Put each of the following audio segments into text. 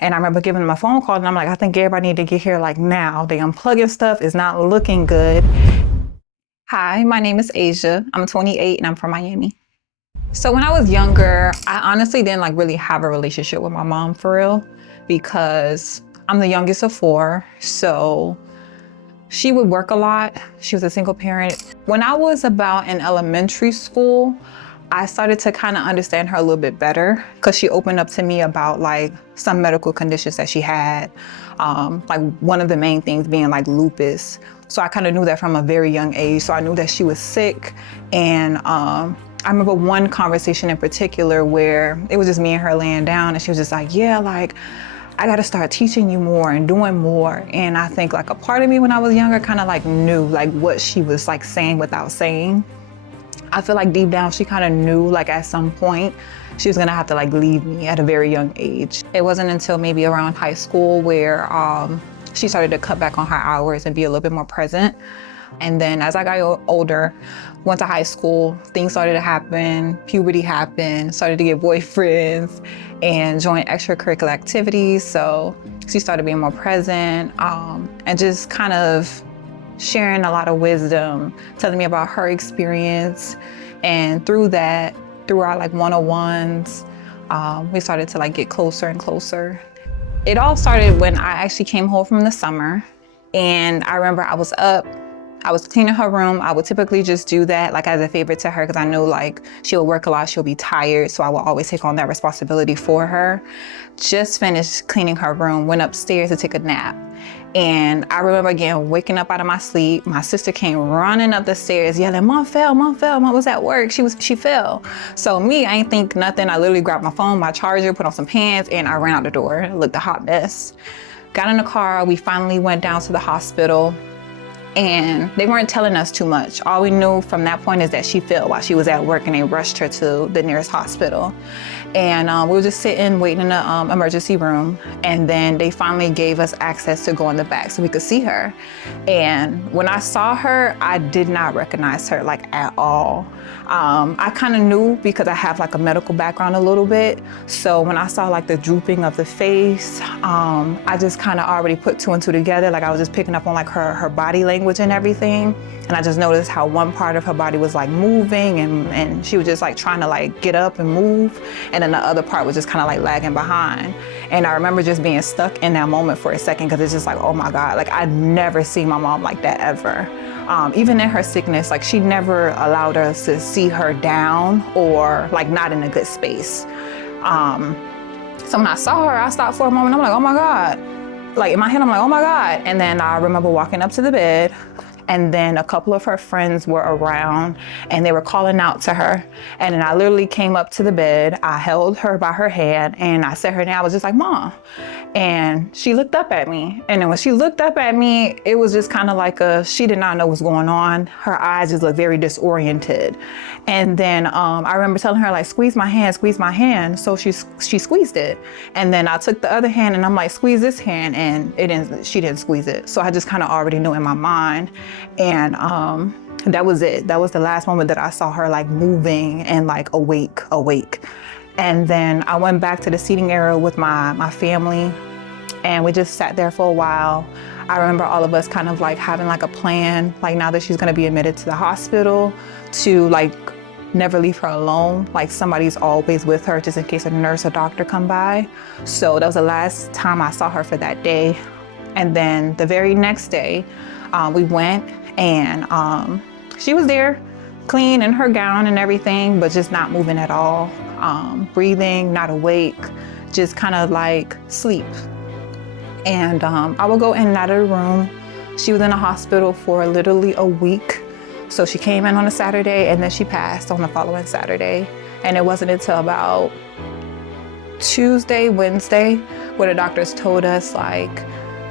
And I remember giving them a phone call and I'm like, I think everybody need to get here like now. They unplugging stuff is not looking good. Hi, my name is Asia. I'm 28 and I'm from Miami. So when I was younger, I honestly didn't like really have a relationship with my mom for real because I'm the youngest of four. So she would work a lot. She was a single parent. When I was about in elementary school, I started to kind of understand her a little bit better because she opened up to me about like some medical conditions that she had. Like one of the main things being like lupus. So I kind of knew that from a very young age. So I knew that she was sick. And I remember one conversation in particular where it was just me and her laying down and she was just like, yeah, like I got to start teaching you more and doing more. And I think like a part of me when I was younger kind of like knew like what she was like saying without saying. I feel like deep down she kind of knew like at some point she was gonna have to like leave me at a very young age. It wasn't until maybe around high school where she started to cut back on her hours and be a little bit more present. And then as I got older, went to high school, things started to happen, puberty happened, started to get boyfriends and join extracurricular activities. So she started being more present and just kind of sharing a lot of wisdom, telling me about her experience. And through that, through our like one-on-ones, we started to like get closer and closer. It all started when I actually came home from the summer. And I remember I was up, I was cleaning her room. I would typically just do that like as a favor to her because I knew like she'll work a lot, she'll be tired. So I will always take on that responsibility for her. Just finished cleaning her room, went upstairs to take a nap. And I remember again, waking up out of my sleep. My sister came running up the stairs yelling, Mom fell, Mom was at work, she fell. So me, I ain't think nothing. I literally grabbed my phone, my charger, put on some pants, and I ran out the door. It looked a hot mess. Got in the car, we finally went down to the hospital. And they weren't telling us too much. All we knew from that point is that she fell while she was at work and they rushed her to the nearest hospital. And we were just sitting, waiting in the emergency room. And then they finally gave us access to go in the back so we could see her. And when I saw her, I did not recognize her like at all. I kind of knew because I have like a medical background a little bit. So when I saw like the drooping of the face, I just kind of already put two and two together. Like I was just picking up on like her body language and everything. And I just noticed how one part of her body was like moving and she was just like trying to like get up and move. And then the other part was just kind of like lagging behind. And I remember just being stuck in that moment for a second because it's just like, oh my God, like I'd never seen my mom like that ever. Even in her sickness, like she never allowed us to see her down or like not in a good space. So when I saw her, I stopped for a moment. I'm like, oh my God. Like in my head, I'm like, oh my God. And then I remember walking up to the bed and then a couple of her friends were around and they were calling out to her. And then I literally came up to the bed. I held her by her hand and I said her name. I was just like, Mom. And she looked up at me. And then when she looked up at me, it was just kind of like she did not know what's going on. Her eyes just looked very disoriented. And then I remember telling her like, squeeze my hand, squeeze my hand. So she squeezed it. And then I took the other hand and I'm like, squeeze this hand. And she didn't squeeze it. So I just kind of already knew in my mind. And that was it. That was the last moment that I saw her like moving and like awake. And then I went back to the seating area with my family and we just sat there for a while. I remember all of us kind of like having like a plan, like now that she's gonna be admitted to the hospital, to like never leave her alone. Like somebody's always with her just in case a nurse or doctor come by. So that was the last time I saw her for that day. And then the very next day, we went and she was there, clean in her gown and everything, but just not moving at all. Breathing, not awake, just kind of like sleep. And I would go in and out of the room. She was in the hospital for literally a week. So she came in on a Saturday and then she passed on the following Saturday. And it wasn't until about Tuesday, Wednesday, where the doctors told us like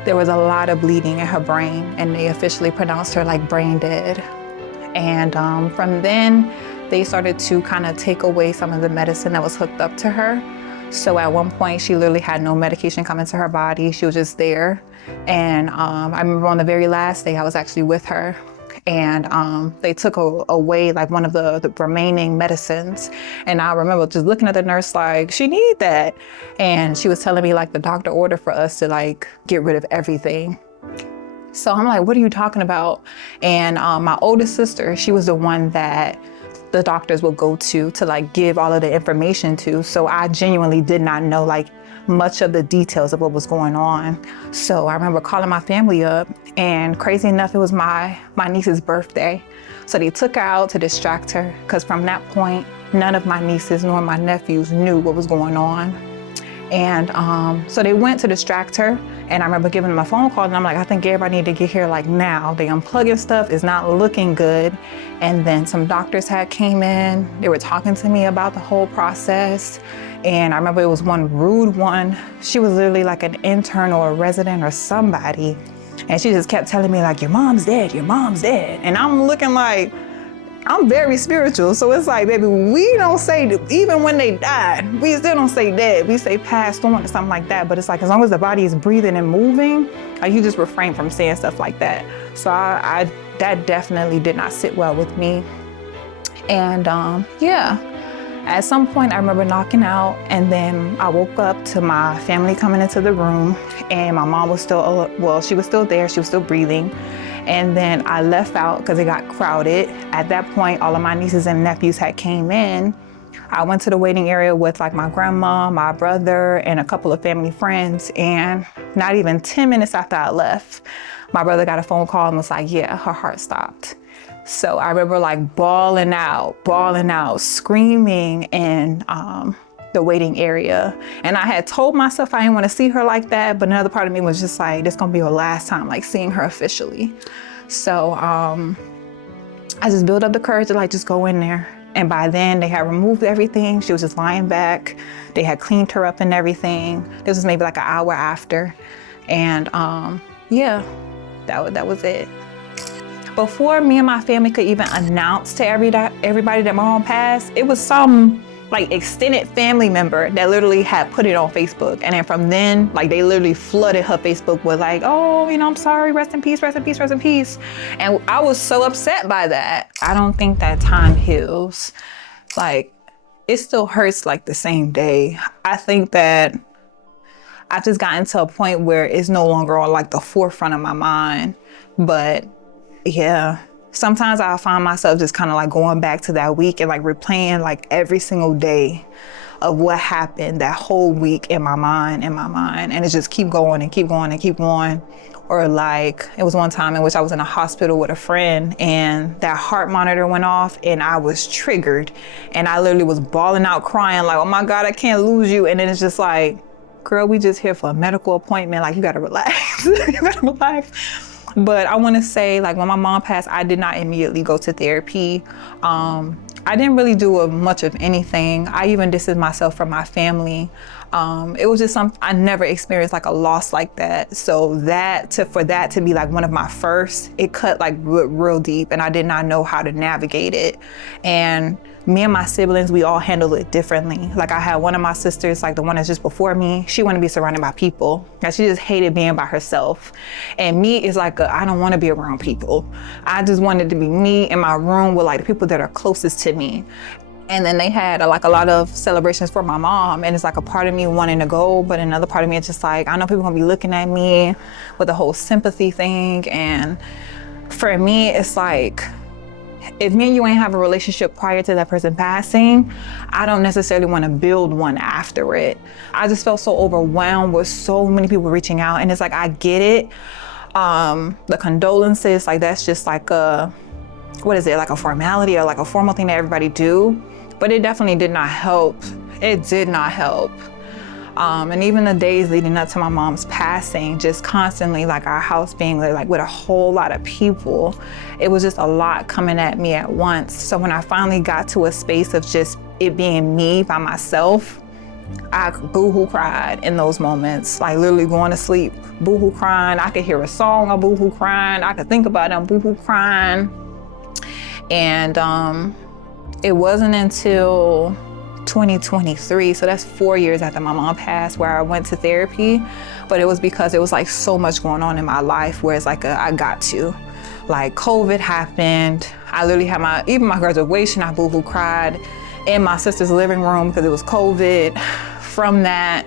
there was a lot of bleeding in her brain and they officially pronounced her like brain dead. And from then, they started to kind of take away some of the medicine that was hooked up to her. So at one point, she literally had no medication coming to her body. She was just there. And I remember on the very last day, I was actually with her. and they took away like one of the remaining medicines. And I remember just looking at the nurse like, she need that. And she was telling me like the doctor ordered for us to like get rid of everything. So I'm like, what are you talking about? And my oldest sister, she was the one that the doctors would go to like give all of the information to. So I genuinely did not know like much of the details of what was going on. So I remember calling my family up, and crazy enough, it was my niece's birthday. So they took her out to distract her, because from that point, none of my nieces nor my nephews knew what was going on. And so they went to distract her, and I remember giving them a phone call, and I'm like, I think everybody need to get here like now. The unplugging stuff is not looking good. And then some doctors had came in, they were talking to me about the whole process. And I remember it was one rude one. She was literally like an intern or a resident or somebody. And she just kept telling me like, your mom's dead, your mom's dead. And I'm looking like, I'm very spiritual. So it's like, baby, we don't say, even when they died, we still don't say dead. We say passed on or something like that. But it's like, as long as the body is breathing and moving, like, you just refrain from saying stuff like that. So that definitely did not sit well with me. And yeah. At some point, I remember knocking out, and then I woke up to my family coming into the room, and my mom was still, well, she was still there, she was still breathing. And then I left out because it got crowded. At that point, all of my nieces and nephews had came in. I went to the waiting area with like my grandma, my brother, and a couple of family friends. And not even 10 minutes after I left, my brother got a phone call and was like, yeah, her heart stopped. So I remember like bawling out, screaming in the waiting area. And I had told myself I didn't want to see her like that, but another part of me was just like, this gonna be her last time like seeing her officially. So I just built up the courage to like just go in there. And by then they had removed everything. She was just lying back. They had cleaned her up and everything. This was maybe like an hour after. And yeah, that was it. Before me and my family could even announce to everybody that my mom passed, it was some like extended family member that literally had put it on Facebook. And then from then, like, they literally flooded her Facebook with like, oh, you know, I'm sorry, rest in peace, rest in peace, rest in peace. And I was so upset by that. I don't think that time heals. Like, it still hurts like the same day. I think that I've just gotten to a point where it's no longer on like the forefront of my mind. But yeah, sometimes I find myself just kind of like going back to that week and like replaying like every single day of what happened that whole week in my mind. And it just keep going and keep going and keep going. Or like, it was one time in which I was in a hospital with a friend and that heart monitor went off and I was triggered. And I literally was bawling out crying like, oh my God, I can't lose you. And then it's just like, girl, we just here for a medical appointment. Like, you gotta relax, you gotta relax. But I wanna say, like, when my mom passed, I did not immediately go to therapy. I didn't really do much of anything. I even distanced myself from my family. It was just I never experienced like a loss like that. So for that to be like one of my first, it cut like real deep and I did not know how to navigate it. And me and my siblings, we all handled it differently. Like, I had one of my sisters, like the one that's just before me, she wanted to be surrounded by people. Like, she just hated being by herself. And me is like, I don't want to be around people. I just wanted to be me in my room with like the people that are closest to me. And then they had like a lot of celebrations for my mom. And it's like a part of me wanting to go, but another part of me is just like, I know people gonna be looking at me with the whole sympathy thing. And for me, it's like, if me and you ain't have a relationship prior to that person passing, I don't necessarily want to build one after it. I just felt so overwhelmed with so many people reaching out. And it's like, I get it. The condolences, like, that's just like what is it, like a formality or like a formal thing that everybody do. But it definitely did not help. It did not help. And even the days leading up to my mom's passing, just constantly like our house being like with a whole lot of people, it was just a lot coming at me at once. So when I finally got to a space of just it being me by myself, I boohoo cried in those moments, like literally going to sleep, boohoo crying. I could hear a song, I'm boohoo crying. I could think about it, I'm boohoo crying. And it wasn't until 2023, so that's 4 years after my mom passed, where I went to therapy. But it was because it was like so much going on in my life where it's like I got to. like COVID happened. I literally had even my graduation, I boohoo cried in my sister's living room because it was COVID from that.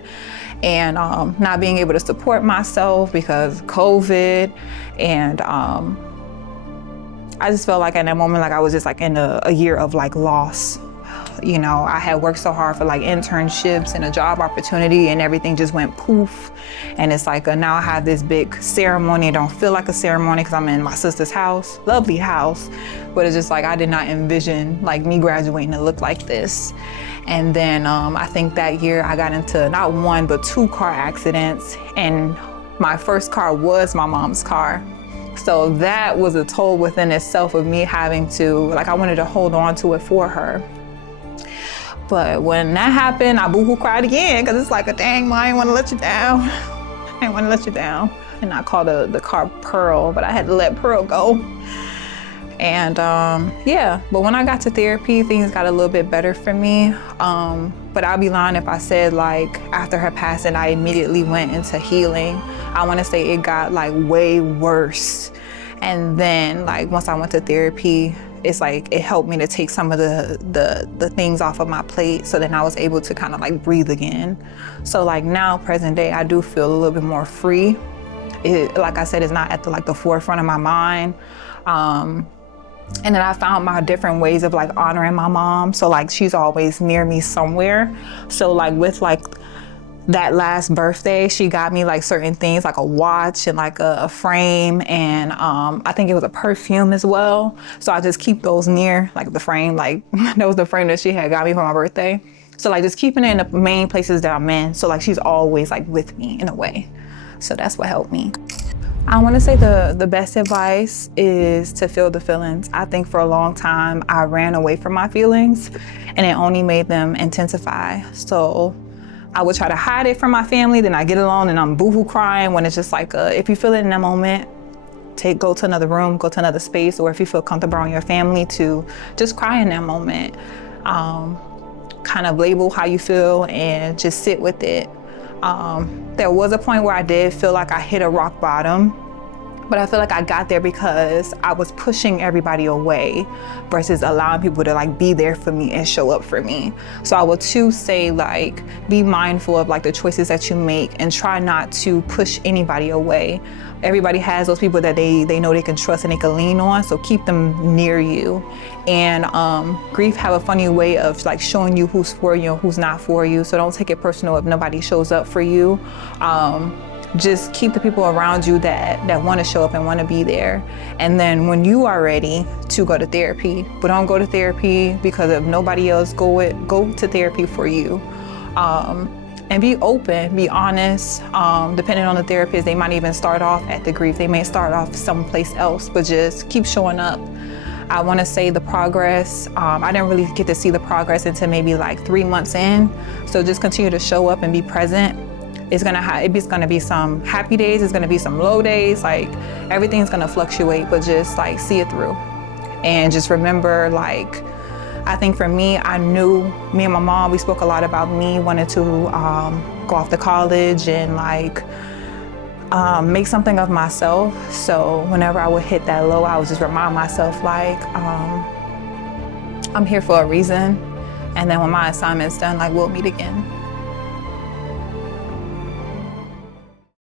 And not being able to support myself because COVID. And I just felt like in that moment, like I was just like in a year of like loss. You know, I had worked so hard for like internships and a job opportunity, and everything just went poof. And it's like now I have this big ceremony. It don't feel like a ceremony because I'm in my sister's house, lovely house, but it's just like I did not envision like me graduating to look like this. And then I think that year I got into not one but 2 car accidents, and my first car was my mom's car. So that was a toll within itself of me having to, like, I wanted to hold on to it for her. But when that happened, I boohoo cried again because it's like, dang, Mom, I didn't want to let you down. I didn't want to let you down. And I called the car Pearl, but I had to let Pearl go. And yeah, but when I got to therapy, things got a little bit better for me. But I'll be lying if I said like after her passing, I immediately went into healing. I want to say it got like way worse. And then like once I went to therapy, it's like it helped me to take some of the things off of my plate, so then I was able to kind of like breathe again. So like now, present day, I do feel a little bit more free. Like I said, it's not at the forefront of my mind. And then I found my different ways of like honoring my mom. So like she's always near me somewhere. So like with like that last birthday, she got me like certain things, like a watch and like a frame, and I think it was a perfume as well. So I just keep those near, like the frame, like that was the frame that she had got me for my birthday. So like just keeping it in the main places that I'm in. So like she's always like with me in a way. So that's what helped me. I want to say the best advice is to feel the feelings. I think for a long time I ran away from my feelings and it only made them intensify. So I would try to hide it from my family, then I get alone and I'm boohoo crying when it's just like, if you feel it in that moment, go to another room, go to another space, or if you feel comfortable around your family to just cry in that moment. Kind of label how you feel and just sit with it. There was a point where I did feel like I hit a rock bottom, but I feel like I got there because I was pushing everybody away versus allowing people to like be there for me and show up for me. So I would too say like, be mindful of like the choices that you make and try not to push anybody away. Everybody has those people that they know they can trust and they can lean on, so keep them near you. And grief have a funny way of like showing you who's for you and who's not for you. So don't take it personal if nobody shows up for you. Just keep the people around you that want to show up and want to be there. And then when you are ready to go to therapy, but don't go to therapy because of nobody else, go to therapy for you. And be open, be honest. Depending on the therapist, they might even start off at the grief. They may start off someplace else, but just keep showing up. I want to say the progress, I didn't really get to see the progress until maybe like 3 months in. So just continue to show up and be present. It's gonna be some happy days, it's gonna be some low days, like everything's gonna fluctuate, but just like see it through. And just remember, like, I think for me, I knew, me and my mom, we spoke a lot about me wanting to go off to college and like make something of myself. So whenever I would hit that low, I would just remind myself like, I'm here for a reason. And then when my assignment's done, like we'll meet again.